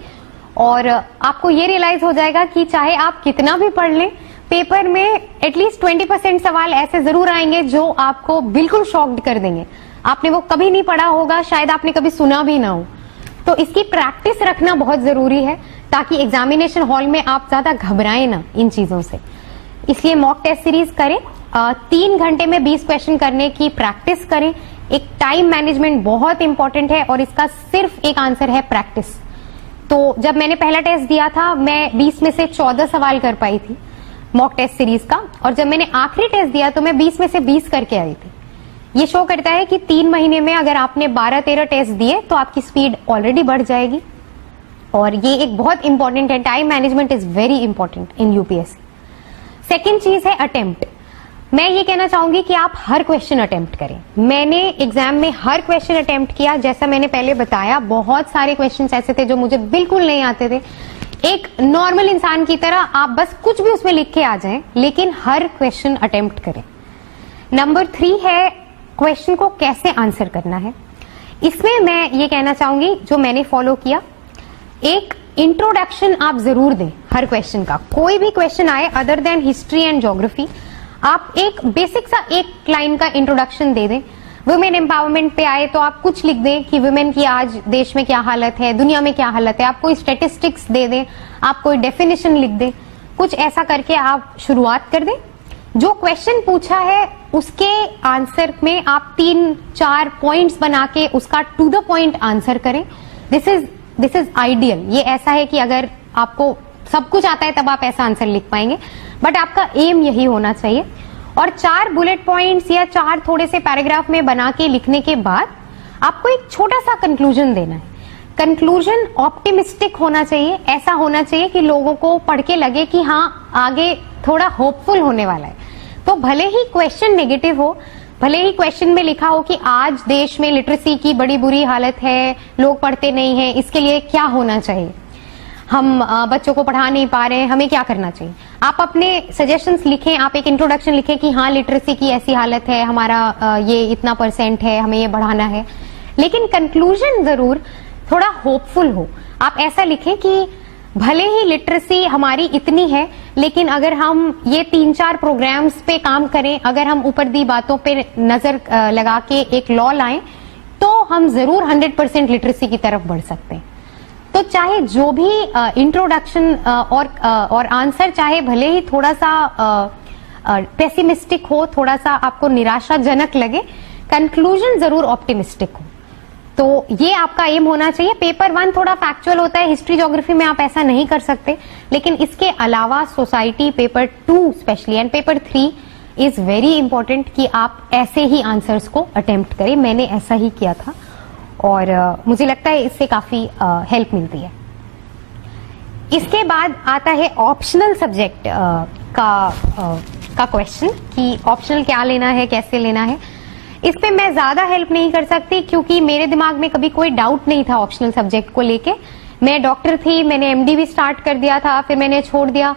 और आपको ये रियलाइज हो जाएगा कि चाहे आप कितना भी पढ़ लें, पेपर में एटलीस्ट 20% सवाल ऐसे जरूर आएंगे जो आपको बिल्कुल शॉक्ड कर देंगे। आपने वो कभी नहीं पढ़ा होगा, शायद आपने कभी सुना भी ना हो। तो इसकी प्रैक्टिस रखना बहुत जरूरी है ताकि एग्जामिनेशन हॉल में आप ज्यादा घबराएं ना इन चीजों से। इसलिए मॉक टेस्ट सीरीज करें, 3 घंटे में 20 क्वेश्चन करने की प्रैक्टिस करें। एक टाइम मैनेजमेंट बहुत इंपॉर्टेंट है और इसका सिर्फ एक आंसर है प्रैक्टिस। तो जब मैंने पहला टेस्ट दिया था मैं 20 में से 14 सवाल कर पाई थी मॉक टेस्ट सीरीज का, और जब मैंने आखिरी टेस्ट दिया तो मैं 20 में से 20 करके आई थी। ये शो करता है कि 3 महीने में अगर आपने 12-13 टेस्ट दिए तो आपकी स्पीड ऑलरेडी बढ़ जाएगी और ये एक बहुत इंपॉर्टेंट है। Time management is very important in UPSC. Second चीज है अटेम्प्ट। मैं ये कहना चाहूंगी कि आप हर क्वेश्चन अटेम्प्ट करें। मैंने एग्जाम में हर क्वेश्चन अटेम्प्ट किया। जैसा मैंने पहले बताया, बहुत सारे क्वेश्चंस ऐसे थे जो मुझे बिल्कुल नहीं आते थे। एक नॉर्मल इंसान की तरह आप बस कुछ भी उसमें लिख के आ जाएं, लेकिन हर क्वेश्चन अटेम्प्ट करें। नंबर 3 है क्वेश्चन को कैसे आंसर करना है। इसमें मैं ये कहना चाहूंगी जो मैंने फॉलो किया, एक इंट्रोडक्शन आप जरूर दें हर क्वेश्चन का। कोई भी क्वेश्चन आए other than history and geography, आप एक बेसिक सा 1 लाइन का इंट्रोडक्शन दे दें। वुमेन एम्पावरमेंट पे आए तो आप कुछ लिख दें कि वुमेन की आज देश में क्या हालत है, दुनिया में क्या हालत है, आप कोई स्टेटिस्टिक्स दे दें, आप कोई डेफिनेशन लिख दें, कुछ ऐसा करके आप शुरुआत कर दें। जो क्वेश्चन पूछा है उसके आंसर में आप 3-4 पॉइंट्स बना के उसका टू द पॉइंट आंसर करें। This is ideal. ये ऐसा है कि अगर आपको सब कुछ आता है तब आप ऐसा आंसर लिख पाएंगे, बट आपका एम यही होना चाहिए। और 4 बुलेट पॉइंट्स या 4 थोड़े से पैराग्राफ में बना के लिखने के बाद आपको एक छोटा सा कंक्लूजन देना है। कंक्लूजन ऑप्टिमिस्टिक होना चाहिए, ऐसा होना चाहिए कि लोगों को पढ़ के लगे कि हाँ आगे थोड़ा होपफुल होने वाला है। तो भले ही क्वेश्चन नेगेटिव हो, भले ही क्वेश्चन में लिखा हो कि आज देश में लिटरेसी की बड़ी बुरी हालत है, लोग पढ़ते नहीं हैं, इसके लिए क्या होना चाहिए, हम बच्चों को पढ़ा नहीं पा रहे हैं, हमें क्या करना चाहिए, आप अपने सजेशंस लिखें, आप एक इंट्रोडक्शन लिखें कि हाँ लिटरेसी की ऐसी हालत है, हमारा ये इतना % है, हमें ये बढ़ाना है। लेकिन कंक्लूजन जरूर थोड़ा होपफुल हो। आप ऐसा लिखें कि भले ही लिटरेसी हमारी इतनी है, लेकिन अगर हम ये 3-4 प्रोग्राम्स पे काम करें, अगर हम ऊपर दी बातों पे नजर लगा के एक लॉ लाएं, तो हम जरूर 100% लिटरेसी की तरफ बढ़ सकते हैं। तो चाहे जो भी इंट्रोडक्शन और आंसर चाहे भले ही थोड़ा सा पेसिमिस्टिक हो, थोड़ा सा आपको निराशाजनक लगे, कंक्लूजन जरूर ऑप्टिमिस्टिक हो। तो ये आपका एम होना चाहिए। पेपर 1 थोड़ा फैक्चुअल होता है, हिस्ट्री ज्योग्राफी में आप ऐसा नहीं कर सकते, लेकिन इसके अलावा society, paper 2 specially and paper 3 is very important कि आप ऐसे ही आंसर्स को अटेम्प्ट करें। मैंने ऐसा ही किया था और मुझे लगता है इससे काफी हेल्प मिलती है। इसके बाद आता है ऑप्शनल सब्जेक्ट का क्वेश्चन कि ऑप्शनल क्या लेना है, कैसे लेना है। इस पे मैं ज्यादा हेल्प नहीं कर सकती क्योंकि मेरे दिमाग में कभी कोई डाउट नहीं था ऑप्शनल सब्जेक्ट को लेके। मैं डॉक्टर थी, मैंने एमडी भी स्टार्ट कर दिया था, फिर मैंने छोड़ दिया,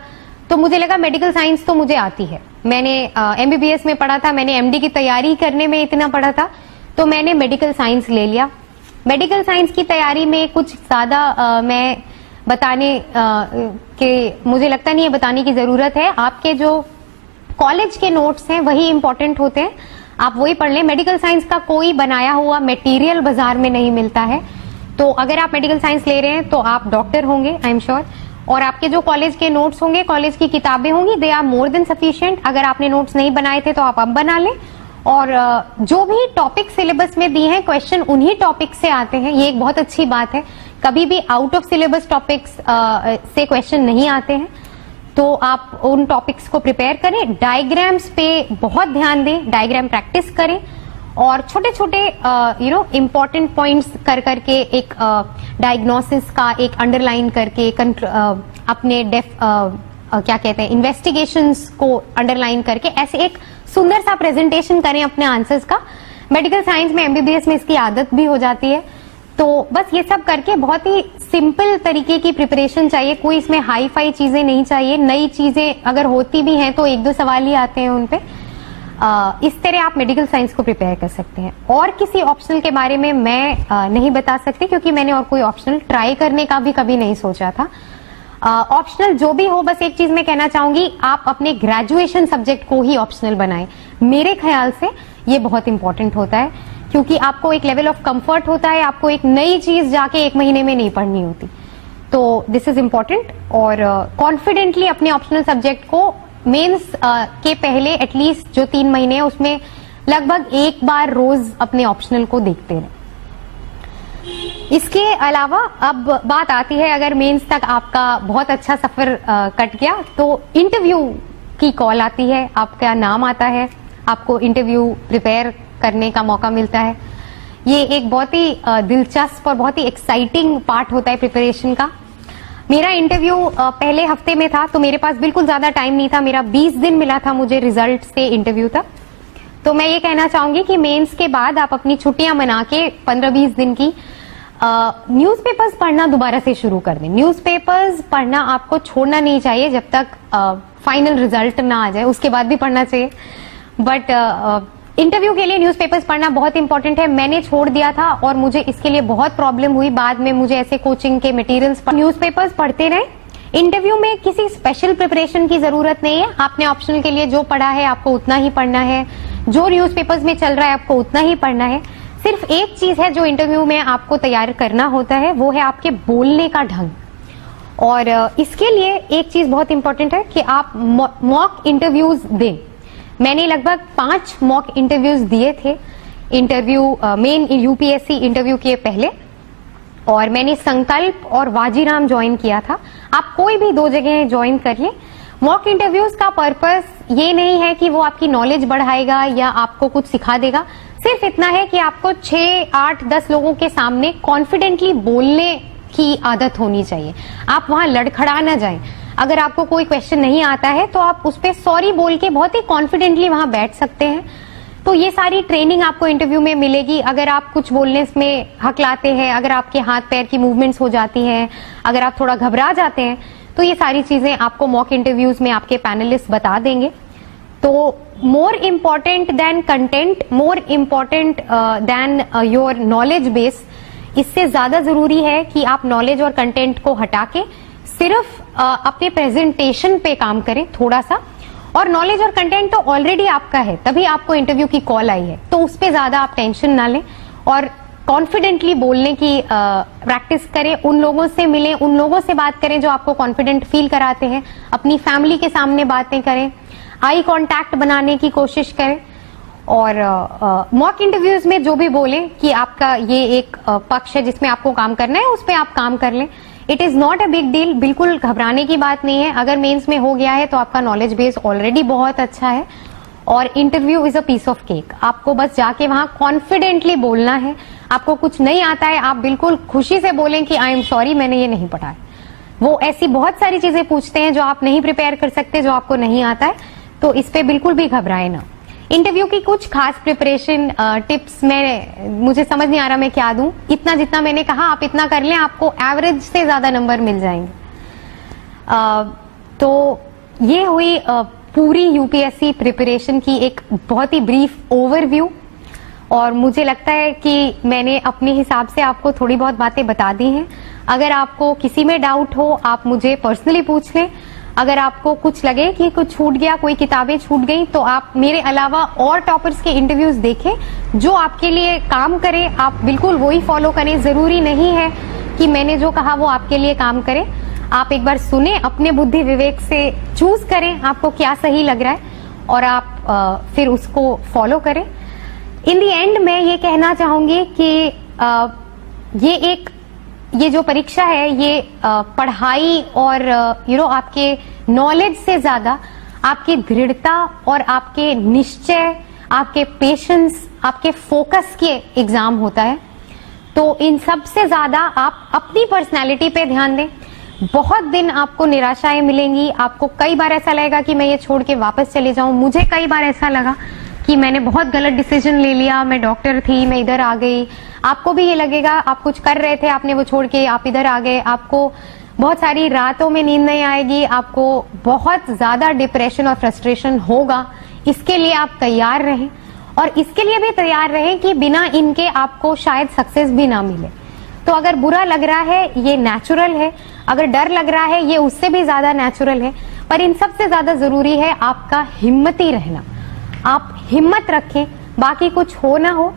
तो मुझे लगा मेडिकल साइंस तो मुझे आती है। मैंने एमबीबीएस में पढ़ा था, मैंने एमडी की तैयारी करने में इतना पढ़ा था, तो मैंने मेडिकल साइंस ले लिया। मेडिकल साइंस की तैयारी में कुछ ज्यादा मैं बताने के मुझे लगता नहीं है बताने की जरूरत है। आपके जो कॉलेज के नोट्स हैं वही इंपॉर्टेंट होते हैं, आप वही पढ़ लें। मेडिकल साइंस का कोई बनाया हुआ मटेरियल बाजार में नहीं मिलता है, तो अगर आप मेडिकल साइंस ले रहे हैं तो आप डॉक्टर होंगे आई एम श्योर। और आपके जो कॉलेज के नोट्स होंगे, कॉलेज की किताबें होंगी, they are more than sufficient. अगर आपने नोट्स नहीं बनाए थे तो आप अब बना लें। और जो भी टॉपिक सिलेबस में दिए हैं क्वेश्चन उन्हीं टॉपिक से आते हैं, ये एक बहुत अच्छी बात है। कभी भी आउट ऑफ सिलेबस टॉपिक्स से क्वेश्चन नहीं आते हैं, तो आप उन टॉपिक्स को प्रिपेयर करें। डायग्राम्स पे बहुत ध्यान दें, डायग्राम प्रैक्टिस करें और छोटे छोटे इंपॉर्टेंट पॉइंट्स कर करके एक डायग्नोसिस का एक अंडरलाइन करके अपने क्या कहते हैं इन्वेस्टिगेशंस को अंडरलाइन करके ऐसे एक सुंदर सा प्रेजेंटेशन करें अपने आंसर्स का। मेडिकल साइंस में एमबीबीएस में इसकी आदत भी हो जाती है, तो बस ये सब करके बहुत ही सिंपल तरीके की प्रिपरेशन चाहिए। कोई इसमें हाई फाई चीजें नहीं चाहिए। नई चीजें अगर होती भी हैं तो 1-2 सवाल ही आते हैं उनपे। इस तरह आप मेडिकल साइंस को प्रिपेयर कर सकते हैं। और किसी ऑप्शनल के बारे में मैं नहीं बता सकती क्योंकि मैंने और कोई ऑप्शनल ट्राई करने का भी कभी नहीं सोचा था। ऑप्शनल जो भी हो, बस एक चीज मैं कहना चाहूंगी, आप अपने ग्रेजुएशन सब्जेक्ट को ही ऑप्शनल बनाएं। मेरे ख्याल से ये बहुत इंपॉर्टेंट होता है क्योंकि आपको एक लेवल ऑफ कंफर्ट होता है, आपको एक नई चीज जाके 1 महीने में नहीं पढ़नी होती, तो दिस इज इम्पोर्टेंट। और कॉन्फिडेंटली अपने ऑप्शनल सब्जेक्ट को मेंस के पहले एटलीस्ट जो 3 महीने हैं उसमें लगभग 1 बार रोज अपने ऑप्शनल को देखते रहें। इसके अलावा अब बात आती है, अगर मेंस तक आपका बहुत अच्छा सफर कट गया तो इंटरव्यू की कॉल आती है, आपका नाम आता है, आपको इंटरव्यू प्रिपेयर करने का मौका मिलता है। ये एक बहुत ही दिलचस्प और बहुत ही एक्साइटिंग पार्ट होता है प्रिपरेशन का। मेरा इंटरव्यू पहले हफ्ते में था, तो मेरे पास बिल्कुल ज्यादा टाइम नहीं था। मेरा 20 दिन मिला था मुझे रिजल्ट से इंटरव्यू तक। तो मैं ये कहना चाहूंगी कि मेंस के बाद आप अपनी छुट्टियां मना के 15-20 दिन की न्यूज़पेपर्स पढ़ना दोबारा से शुरू कर दें। न्यूज़पेपर्स पढ़ना आपको छोड़ना नहीं चाहिए जब तक फाइनल रिजल्ट ना आ जाए, उसके बाद भी पढ़ना चाहिए। बट इंटरव्यू के लिए न्यूज़पेपर्स पढ़ना बहुत इंपॉर्टेंट है। मैंने छोड़ दिया था और मुझे इसके लिए बहुत प्रॉब्लम हुई। बाद में मुझे ऐसे कोचिंग के मटेरियल्स, न्यूज़पेपर्स पढ़ते रहे। इंटरव्यू में किसी स्पेशल प्रिपरेशन की जरूरत नहीं है। आपने ऑप्शनल के लिए जो पढ़ा है आपको उतना ही पढ़ना है। जो न्यूज़पेपर्स में चल रहा है आपको उतना ही पढ़ना है। सिर्फ एक चीज है जो इंटरव्यू में आपको तैयार करना होता है, वो है आपके बोलने का ढंग। और इसके लिए एक चीज बहुत इंपॉर्टेंट है कि आप मॉक इंटरव्यूज दें। मैंने लगभग 5 मॉक इंटरव्यूज दिए थे इंटरव्यू मेन यूपीएससी इंटरव्यू के पहले, और मैंने संकल्प और वाजीराम ज्वाइन किया था। आप कोई भी 2 जगह ज्वाइन कर ले। मॉक इंटरव्यूज का पर्पस ये नहीं है कि वो आपकी नॉलेज बढ़ाएगा या आपको कुछ सिखा देगा, सिर्फ इतना है कि आपको 6, 8, 10 लोगों के सामने कॉन्फिडेंटली बोलने की आदत होनी चाहिए। आप वहां लड़खड़ा ना जाएं। अगर आपको कोई क्वेश्चन नहीं आता है तो आप उस पर सॉरी बोल के बहुत ही कॉन्फिडेंटली वहां बैठ सकते हैं। तो ये सारी ट्रेनिंग आपको इंटरव्यू में मिलेगी। अगर आप कुछ बोलने में हकलाते हैं, अगर आपके हाथ पैर की मूवमेंट्स हो जाती हैं, अगर आप थोड़ा घबरा जाते हैं, तो ये सारी चीजें आपको मॉक इंटरव्यूज में आपके पैनलिस्ट बता देंगे। तो more important than content, more important than your knowledge base, इससे ज्यादा जरूरी है कि आप नॉलेज और कंटेंट को हटा के सिर्फ अपने प्रेजेंटेशन पे काम करें थोड़ा सा। और नॉलेज और कंटेंट तो ऑलरेडी आपका है, तभी आपको इंटरव्यू की कॉल आई है, तो उस पर ज्यादा आप टेंशन ना लें और कॉन्फिडेंटली बोलने की प्रैक्टिस करें। उन लोगों से मिलें, उन लोगों से बात करें जो आपको कॉन्फिडेंट फील कराते हैं। अपनी फैमिली के सामने बातें करें, आई कांटेक्ट बनाने की कोशिश करें। और मॉक इंटरव्यूज में जो भी बोले कि आपका ये एक पक्ष है जिसमें आपको काम करना है, उस पर आप काम कर लें। It is not a big deal, बिल्कुल घबराने की बात नहीं है। अगर मेंस में हो गया है तो आपका नॉलेज बेस ऑलरेडी बहुत अच्छा है और interview is a piece of cake. आपको बस जाके वहां कॉन्फिडेंटली बोलना है। आपको कुछ नहीं आता है, आप बिल्कुल खुशी से बोलें कि आई एम सॉरी, मैंने ये नहीं पढ़ा है। वो ऐसी बहुत सारी चीजें पूछते हैं जो आप नहीं प्रिपेयर कर सकते, जो आपको नहीं आता है, तो इस पे बिल्कुल भी घबराए ना। इंटरव्यू की कुछ खास प्रिपरेशन टिप्स मुझे समझ नहीं आ रहा मैं क्या दूं। इतना जितना मैंने कहा आप इतना कर लें, आपको एवरेज से ज्यादा नंबर मिल जाएंगे। तो ये हुई पूरी यूपीएससी प्रिपरेशन की एक बहुत ही ब्रीफ ओवरव्यू। और मुझे लगता है कि मैंने अपने हिसाब से आपको थोड़ी बहुत बातें बता दी हैं। अगर आपको किसी में डाउट हो आप मुझे पर्सनली पूछ लें। अगर आपको कुछ लगे कि कुछ छूट गया, कोई किताबें छूट गई, तो आप मेरे अलावा और टॉपर्स के इंटरव्यूज देखें जो आपके लिए काम करे। आप बिल्कुल वही फॉलो करें। जरूरी नहीं है कि मैंने जो कहा वो आपके लिए काम करे। आप एक बार सुने, अपने बुद्धि विवेक से चूज करें आपको क्या सही लग रहा है और आप फिर उसको फॉलो करें। इन दी एंड मैं ये कहना चाहूंगी कि ये जो परीक्षा है ये पढ़ाई और आपके नॉलेज से ज्यादा आपकी दृढ़ता और आपके निश्चय, आपके पेशेंस, आपके फोकस के एग्जाम होता है। तो इन सब से ज्यादा आप अपनी पर्सनैलिटी पे ध्यान दें। बहुत दिन आपको निराशाएं मिलेंगी, आपको कई बार ऐसा लगेगा कि मैं ये छोड़ के वापस चले जाऊं। मुझे कई बार ऐसा लगा कि मैंने बहुत गलत डिसीजन ले लिया, मैं डॉक्टर थी, मैं इधर आ गई। आपको भी ये लगेगा, आप कुछ कर रहे थे, आपने वो छोड़ के आप इधर आ गए। आपको बहुत सारी रातों में नींद नहीं आएगी, आपको बहुत ज्यादा डिप्रेशन और फ्रस्ट्रेशन होगा। इसके लिए आप तैयार रहें और इसके लिए भी तैयार रहें कि बिना इनके आपको शायद सक्सेस भी ना मिले। तो अगर बुरा लग रहा है ये नेचुरल है, अगर डर लग रहा है ये उससे भी ज्यादा नेचुरल है, पर इन सबसे ज्यादा जरूरी है आपका हिम्मती रहना। आप हिम्मत रखें, बाकी कुछ हो ना हो।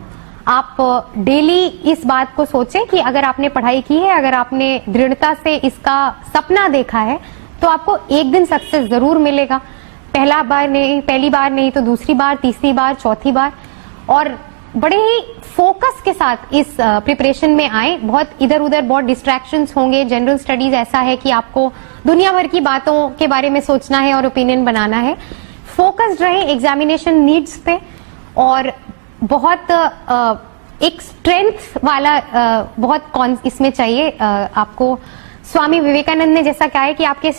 आप डेली इस बात को सोचें कि अगर आपने पढ़ाई की है, अगर आपने दृढ़ता से इसका सपना देखा है, तो आपको एक दिन सक्सेस जरूर मिलेगा। पहली बार नहीं तो दूसरी बार, तीसरी बार, चौथी बार। और बड़े ही फोकस के साथ इस प्रिपरेशन में आए। बहुत इधर उधर बहुत डिस्ट्रैक्शंस होंगे। जनरल स्टडीज ऐसा है कि आपको दुनिया भर की बातों के बारे में सोचना है और ओपिनियन बनाना है। फोकस्ड रहे एग्जामिनेशन नीड्स पे और बहुत एक स्ट्रेंथ वाला बहुत इसमें चाहिए आपको। स्वामी विवेकानंद ने जैसा कहा है कि आपके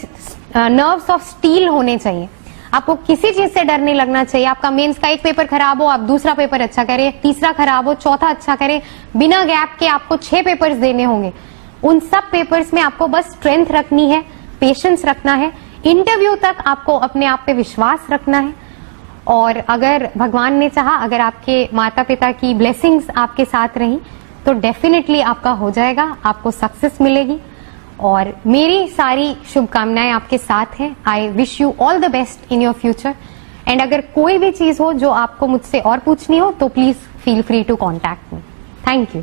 नर्व्स ऑफ स्टील होने चाहिए। आपको किसी चीज से डर नहीं लगना चाहिए। आपका मेंस का एक पेपर खराब हो, आप दूसरा पेपर अच्छा करें, तीसरा खराब हो, चौथा अच्छा करें, बिना गैप के आपको 6 पेपर्स देने होंगे। उन सब पेपर्स में आपको बस स्ट्रेंथ रखनी है, पेशेंस रखना है। इंटरव्यू तक आपको अपने आप पे विश्वास रखना है। और अगर भगवान ने चाहा, अगर आपके माता पिता की ब्लेसिंग्स आपके साथ रही, तो डेफिनेटली आपका हो जाएगा, आपको सक्सेस मिलेगी। और मेरी सारी शुभकामनाएं आपके साथ हैं। I wish you all the best in your future and अगर कोई भी चीज हो जो आपको मुझसे और पूछनी हो तो please feel free to contact me. Thank you.